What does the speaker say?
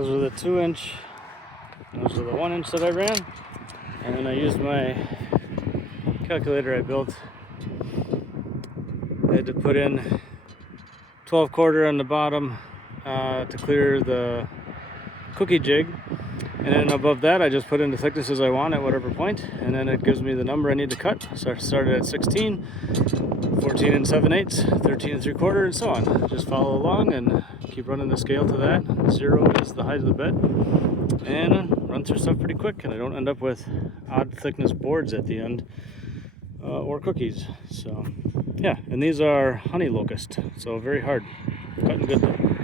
Those were the 2-inch, those are the 1-inch that I ran, and then I used my calculator I built. I had to put in 12/4 on the bottom to clear the cookie jig, and then above that I just put in the thicknesses I want at whatever point, and then it gives me the number I need to cut. So I started at 16, 14 and 7/8, 13 and 3/4, and so on. Just follow along and keep running the scale to that. 0 is the height of the bed, and run through stuff pretty quick, and I don't end up with odd thickness boards at the end or cookies. So yeah, and these are honey locust, so very hard, cutting good though.